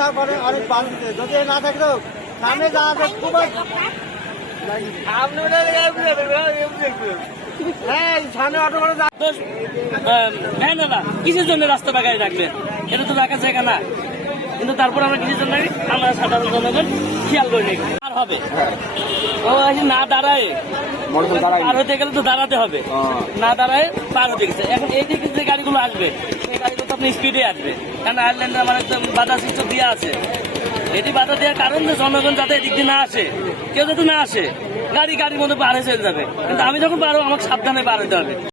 তারপরে অনেক পাল দিতে যদি না থাকতো সামনে যাওয়া খুব কিসের জন্য রাস্তাটা গাড়ি রাখবেন? এটা তো রাখার জায়গা না। কিন্তু তারপর আমরা কিসের জন্য আমরা সাধারণ জনগণ খেয়াল করি নাকি আর হবে ও না দাঁড়ায় পার হতে গেলে তো দাঁড়াতে হবে, না দাঁড়ায় পার হতে গেছে। এখন এই দিকে যে গাড়িগুলো আসবে সেই গাড়িগুলো তো আপনি স্পিডে আসবে, কারণ আয়ারল্যান্ডে আমার একদম বাধা সিস্টেম দেওয়া আছে। এটি বাধা দেওয়ার কারণ যে জনগণ যাতে এদিক দিয়ে না আসে, কেউ যাতে না আসে, গাড়ির মধ্যে পার হয়ে চলে যাবে। কিন্তু আমি যখন পারবো আমাকে সাবধানে পার হতে হবে।